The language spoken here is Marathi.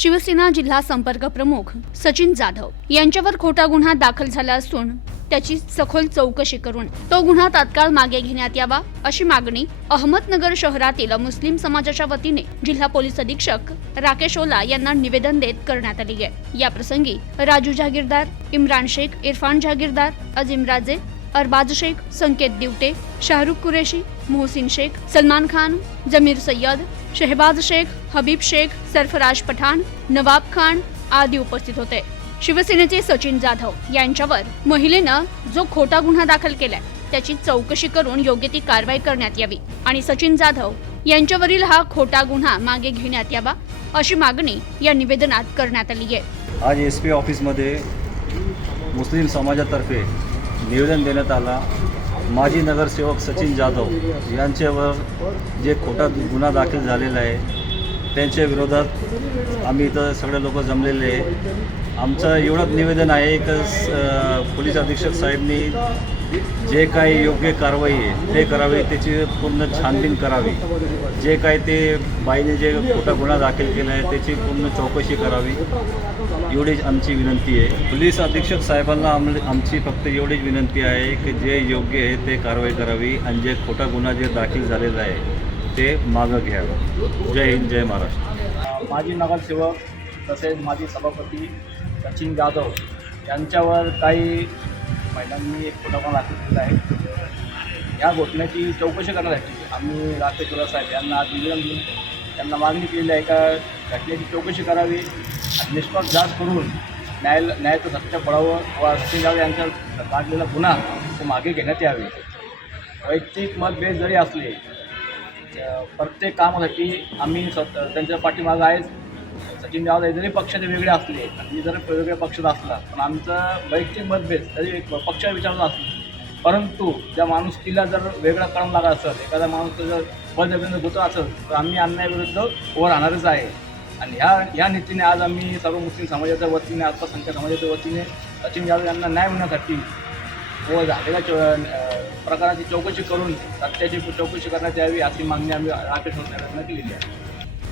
शिवसेना जिल्हा संपर्क प्रमुख सचिन जाधव यांच्यावर खोटा गुन्हा दाखल झाला असून त्याची सखोल चौकशी करून तो गुन्हा तात्काळ मागे घेण्यात यावा अशी मागणी अहमदनगर शहरातील मुस्लिम समाजाच्या वतीने जिल्हा पोलीस अधीक्षक राकेश ओला यांना निवेदन देत करण्यात आली आहे. या प्रसंगी राजू जहागीरदार इम्रान शेख इरफान जहागीरदार अजिम राजे अरबाज शेख संकेत दिवटे शाहरुख कुरेशी मोहसिन शेख सलमान खान जमीर सय्यद शहबाज शेख हबीब शेख सरफराज पठाण नवाब खान आदी उपस्थित होते. शिवसेनेचे सचिन जाधव यांच्यावर महिलेनं जो खोटा गुन्हा दाखल केलाय त्याची चौकशी करून योग्य ती कारवाई करण्यात यावी. आणि सचिन जाधव यांच्यावरील हा खोटा गुन्हा मागे घेण्यात यावा अशी मागणी या निवेदनात करण्यात आली आहे. आज एस पी ऑफिसमध्ये मुस्लिम समाजातर्फे निवेदन देण्यात आला. माजी नगरसेवक सचिन जाधव यांच्यावर जे खोटा गुन्हा दाखल झालेला आहे त्यांच्या विरोधात आम्ही इथं सगळे लोक जमलेले आहे. आमचं एवढंच निवेदन आहे की स- पोलीस अधीक्षक साहेबनी जे काही योग्य कारवाई आहे ते करावे त्याची पूर्ण छानबीन करावी. जे काय ते बाईने जे खोटा गुन्हा दाखल केला आहे त्याची पूर्ण चौकशी करावी. एवढीच आमची विनंती आहे. पोलीस अधीक्षक साहेबांना आम आमची फक्त एवढीच विनंती आहे की जे योग्य आहे ते कारवाई करावी आणि जे खोटा गुन्हा जे दाखल झालेला आहे ते मागं घ्यावं. जय हिंद जय महाराष्ट्र. माजी नगरसेवक तसेच माजी सभापती सचिन जाधव यांच्यावर काही महिलांनी एक खोटा पण दाखल केला आहे. या घटनेची चौकशी करण्यासाठी आम्ही राकेश तुला साहेब यांना आज निवेदन देऊन त्यांना मागणी केलेली आहे का घटनेची चौकशी करावी आणि निष्पक्ष जाच करून न्याय न्यायाचं सत्य पडावं व सचिन जाधव यांच्या लागलेला गुन्हा तो मागे घेण्यात यावे. वैयक्तिक मतभेद जरी असले प्रत्येक कामासाठी आम्ही स्वतः त्यांच्या पाठीमागं आहेच. सचिन जाधव जरी पक्षाचे वेगळे असले आणि जर वेगळ्या पक्षात असला पण आमचं वैयक्तिक मतभेद तरी एक पक्षाच्या विचारात परंतु त्या माणुसकीला जर वेगळा कळम लागत असेल एखादा माणूस जर बळजबरीनं होतो असेल तर आम्ही अन्यायाविरुद्ध उभं राहणारच आहे. आणि ह्या ह्या नीतीने आज आम्ही सर्व मुस्लिम समाजाच्या वतीने अल्पसंख्याक समाजाच्या वतीने सचिन जाधव यांना न्याय मिळण्यासाठी व झालेल्या चौ प्रकाराची चौकशी करून सत्याची चौकशी करण्यात यावी अशी मागणी आम्ही राकेश केलेली आहे.